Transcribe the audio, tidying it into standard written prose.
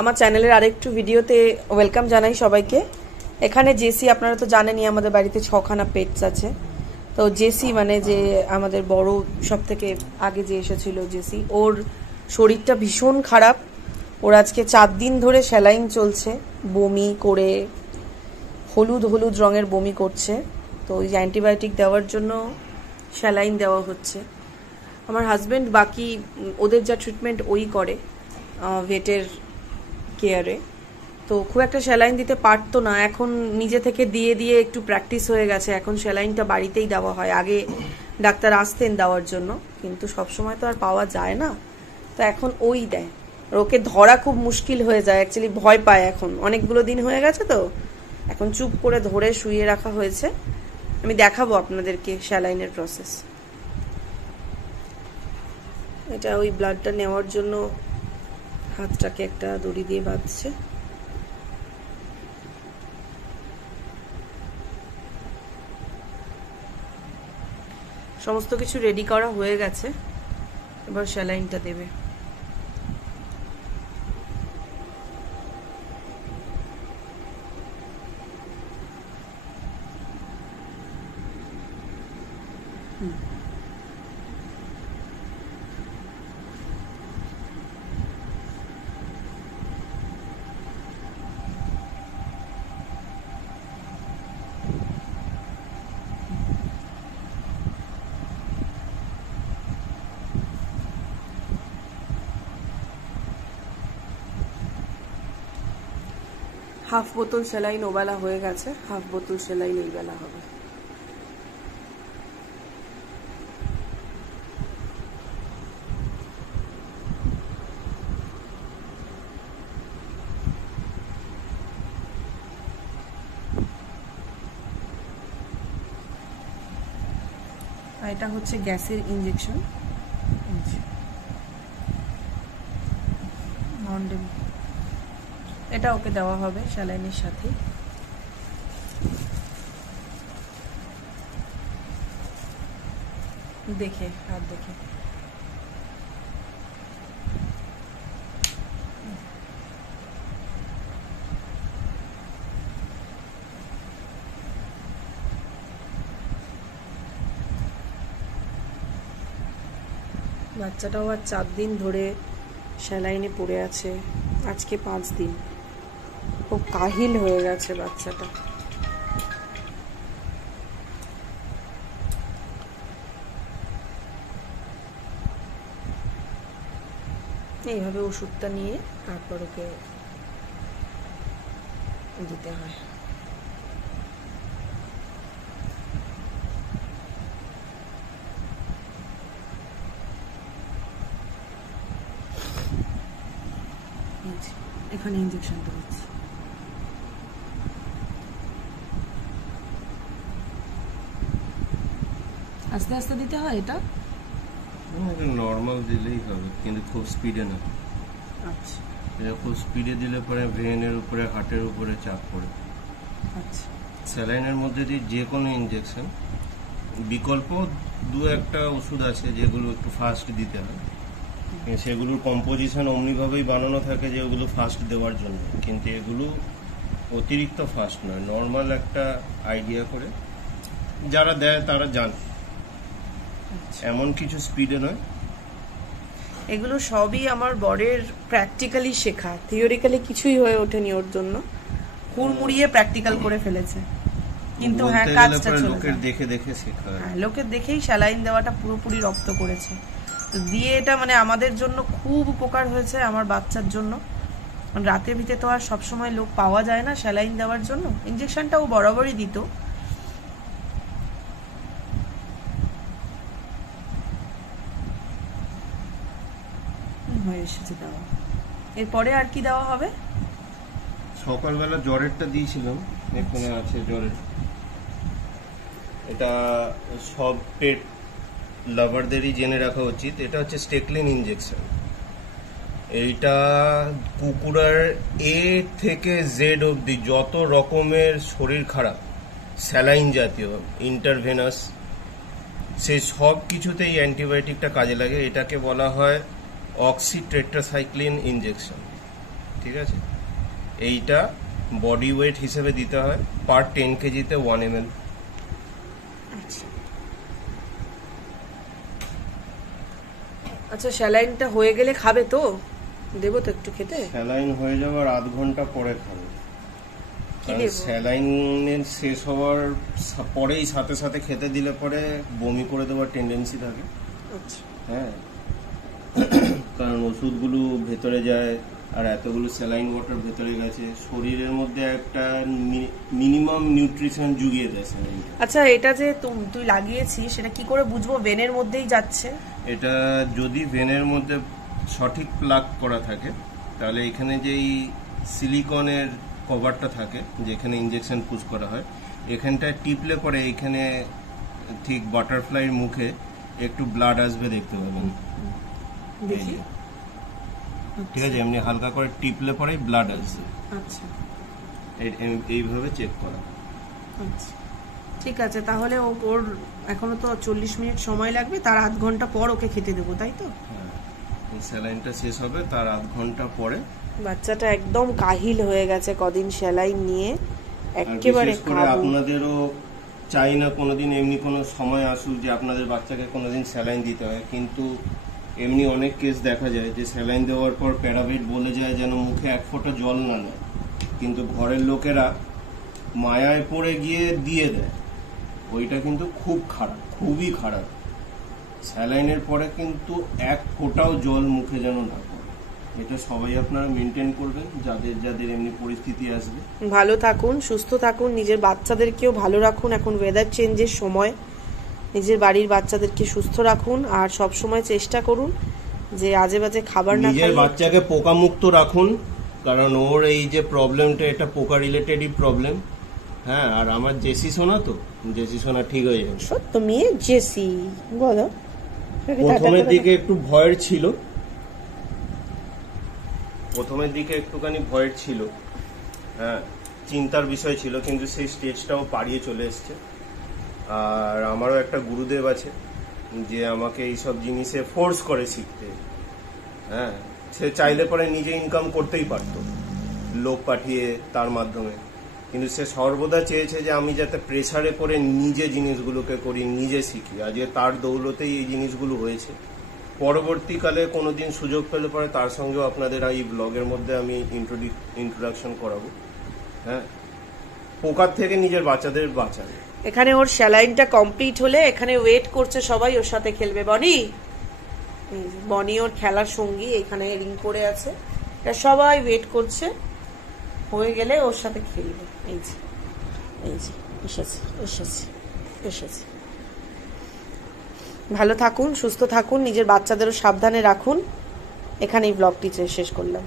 আমার চ্যানেলের আরেকটু ভিডিওতে ওয়েলকাম জানাই সবাইকে। এখানে জেসি আপনারা তো জানেনই, আমাদের বাড়িতে 6খানা পেটস আছে। তো জেসি মানে যে আমাদের বড় সব থেকে আগে যে এসেছিল জেসি, ওর শরীরটা ভীষণ খারাপ। ওর আজকে 4 দিন ধরে স্যালাইন চলছে, বমি করে হলুদ হলুদ রঙের বমি করছে। তো ওই অ্যান্টিবায়োটিক দেওয়ার জন্য স্যালাইন দেওয়া হচ্ছে। আমার হাজব্যান্ড বাকি ওদের যা ট্রিটমেন্ট ওই করে ভেটের কেয়ারে, তো খুব একটা স্যালাইন দিতে পারতো না। এখন নিজে থেকে দিয়ে দিয়ে একটু প্র্যাকটিস হয়ে গেছে, এখন স্যালাইনটা বাড়িতেই দেওয়া হয়। আগে ডাক্তার আসতেন দেওয়ার জন্য, কিন্তু সবসময় তো আর পাওয়া যায় না, তো এখন ওই দেয়। ওকে ধরা খুব মুশকিল হয়ে যায়, অ্যাকচুয়ালি ভয় পায়। এখন অনেকগুলো দিন হয়ে গেছে, তো এখন চুপ করে ধরে শুইয়ে রাখা হয়েছে। আমি দেখাবো আপনাদেরকে স্যালাইনের প্রসেস। এটা ওই ব্লাডটা নেওয়ার জন্য হাতটাকে একটা দড়ি দিয়ে বাঁধছে। সমস্ত কিছু রেডি করা হয়ে গেছে, এবার স্যালাইনটা দেবে। হাফ বোতল স্যালাইন ওবেলা হয়ে গেছে, হাফ বোতল স্যালাইন এই বেলা হবে। আর এটা হচ্ছে গ্যাসের ইনজেকশন, এটা ওকে দেওয়া হবে স্যালাইনের সাথে। দেখে হাত দেখে বাচ্চাটাও আর 4 দিন ধরে স্যালাইনে পড়ে আছে, আজকে 5 দিন। খুব কাহিল হয়ে গেছে বাচ্চাটা। এইভাবে ওষুধটা নিয়ে তারপর ওকে দিতে হয়। এখানে ইনজেকশনটা দিচ্ছি। আস্তে আস্তে দিতে হয় এটা, নরমাল দিলেই হবে, কিন্তু খুব স্পিডে না। আচ্ছা, এটা খুব স্পিডে দিলে পরে ভেনের উপরে হার্টের উপরে চাপ পড়ে। আচ্ছা, স্যালাইনের মধ্যে দিয়ে যে কোনো ইনজেকশন, বিকল্প 2-1টা ওষুধ আছে যেগুলো একটু ফাস্ট দিতে হয়, সেগুলোর কম্পোজিশন অমনিভাবেই বানানো থাকে যে ওগুলো ফাস্ট দেওয়ার জন্য, কিন্তু এগুলো অতিরিক্ত ফাস্ট নয়, নর্মাল একটা আইডিয়া করে যারা দেয় তারা জানে, এমন কিছু স্পিডে নয়। এগুলো সবই আমার বরের প্র্যাকটিক্যালি শেখা, থিওরিক্যালি কিছুই হয়ে ওঠেনি ওর জন্য। হুড়মুড়িয়ে প্র্যাকটিক্যাল করে ফেলেছে, কিন্তু হ্যাঁ কাজটা চলে লোকের দেখে দেখে শেখা। হ্যাঁ, লোকের দেখেই স্যালাইন দেওয়াটা পুরোপুরি রপ্ত করেছে। তো দিয়ে এটা মানে আমাদের জন্য খুব উপকার হয়েছে, আমার বাচ্চার জন্য। রাতে ভিতে তো আর সবসময় লোক পাওয়া যায় না স্যালাইন দেওয়ার জন্য। ইনজেকশনটাও বরাবরই দিত। হয়ে এসেছে দেওয়া। এরপরে আর কি দেওয়া হবে? সকালবেলা জ্বরেরটা দিয়েছিলাম, এখানে আছে জ্বরের। এটা সব পেট লাভারদেরই জেনে রাখা উচিত। এটা হচ্ছে স্টেকলিন ইনজেকশন। এইটা কুকুরের এ থেকে জেড অবধি যত রকমের শরীর খারাপ স্যালাইন জাতীয় ইন্টারভেনাস, সেই সব কিছুতেই অ্যান্টিবায়োটিকটা কাজে লাগে। এটাকে বলা হয় অক্সিটেট্রাসাইক্লিন ইনজেকশন। ঠিক আছে, এইটা বডি ওয়েট হিসেবে দিতে হয়, পার 10 কেজিতে 1 ml। আচ্ছা আচ্ছা, স্যালাইনটা হয়ে গেলে খাবে তো? দেবো তো একটু খেতে? স্যালাইন হয়ে যাওয়ার আধ ঘন্টা পরে খাবে। কি দেবো? স্যালাইনের শেষ হওয়ার পরেই সাথে সাথে খেতে দিলে পরে বমি করে দেওয়ার টেন্ডেন্সি থাকে। আচ্ছা হ্যাঁ, কারণ ওষুধগুলো ভেতরে যায়, আর এতগুলো স্যালাইন ওয়াটার ভেতরে গেছে, শরীরের মধ্যে একটা মিনিমাম নিউট্রিশন জুগিয়ে দেয় স্যালাইন। আচ্ছা, এটা যে তুই লাগিয়েছিস সেটা কি করে বুঝবো ভেনের মধ্যেই যাচ্ছে? এটা যদি ভেনের মধ্যে সঠিক প্লাগ করা থাকে, তাহলে এখানে যেই সিলিকনের কভারটা থাকে যেখানে ইনজেকশন পুশ করা হয়, এখানটায় টিপলে পরে এখানে ঠিক বাটারফ্লাইয়ের মুখে একটু ব্লাড আসবে, দেখতে পাবেন। দেখি। ঠিক আছে, এমনি হালকা করে টিপলে পরে ব্লাড আসবে। আচ্ছা এইভাবে চেক করা। আচ্ছা ঠিক আছে, তাহলে ওর এখনো তো 40 মিনিট সময় লাগবে, তার আধ ঘন্টা পর ওকে খেতে দেবো, তাই তো? হ্যাঁ, এই স্যালাইনটা শেষ হবে তার আধ ঘন্টা পরে। বাচ্চাটা একদম কাহিল হয়ে গেছে কদিন স্যালাইন নিয়ে, আর একেবারে বিশেষ করে আপনাদেরও চাই না কোনোদিন এমনি কোনো সময় আসুক যে আপনাদের বাচ্চাকে কোনোদিন স্যালাইন দিতে হয়, কিন্তু এমনি অনেক কেস দেখা যায় যে স্যালাইন দেওয়ার পর প্যারাভেট বলে যায় যেন মুখে এক ফোঁটা জল না নেয়, কিন্তু ঘরের লোকেরা মায়ায় পড়ে গিয়ে দিয়ে দেয়। ওইটা কিন্তু খুব খারাপ, খুবই খারাপ। স্যালাইনের পরে কিন্তু এক ফোঁটাও জল মুখে যেন না পড়ে। এটা সবাই আপনারা মেনটেন করবেন, যাদের যাদের এমনি পরিস্থিতি আসবে। ভালো থাকুন, সুস্থ থাকুন, নিজের বাচ্চাদেরকেও ভালো রাখুন। এখন ওয়েদার চেঞ্জের সময়, নিজের বাড়ির বাচ্চাদেরকে সুস্থ রাখুন, আর সব সময় চেষ্টা করুন যে আজে বাজে খাবার না নিজের খাইয়ে। বাচ্চাকে পোকা মুক্ত রাখুন, কারণ ওর এই যে প্রবলেমটা, এটা পোকা রিলেটেডই প্রবলেম। হ্যাঁ, আর আমার জেসি সোনা, তো জেসি সোনা ঠিক হয়ে যাবে। সত্য মেয়ে জেসি, বলো। প্রথমের দিকে একটু ভয়ের ছিল, প্রথমের দিকে একটুখানি ভয়ের ছিল, হ্যাঁ, চিন্তার বিষয় ছিল, কিন্তু সেই স্টেজটাও পাড়িয়ে চলে এসছে। আর আমারও একটা গুরুদেব আছে যে আমাকে এইসব জিনিসে ফোর্স করে শিখতে। হ্যাঁ, সে চাইলে পরে নিজে ইনকাম করতেই পারতো লোক পাঠিয়ে তার মাধ্যমে, কিন্তু সে সর্বদা চেয়েছে যে আমি যাতে প্রেসারে পড়ে নিজে জিনিসগুলোকে করি, নিজে শিখি। আজকে তার দৌলতেই এই জিনিসগুলো হয়েছে। পরবর্তীকালে কোনোদিন সুযোগ পেলে পরে তার সঙ্গেও আপনাদের এই ব্লগের মধ্যে আমি ইন্ট্রোডাকশন করাবো। হ্যাঁ, পোকার থেকে নিজের বাচ্চাদের বাঁচাবে। এখানে ওর স্যালাইনটা কমপ্লিট হলে এখানে ওয়েট করছে সবাই, ওর সাথে খেলবে। বনি, বনি ওর খেলার সঙ্গী এখানে রিং করে আছে, এটা সবাই ওয়েট করছে, হয়ে গেলে ওর সাথে খেলবে। এই যে এই যে এসেছে এসেছে এসেছে। ভালো থাকুন, সুস্থ থাকুন, নিজের বাচ্চাদেরও সাবধানে রাখুন। এখানেই ব্লগটি শেষ করলাম।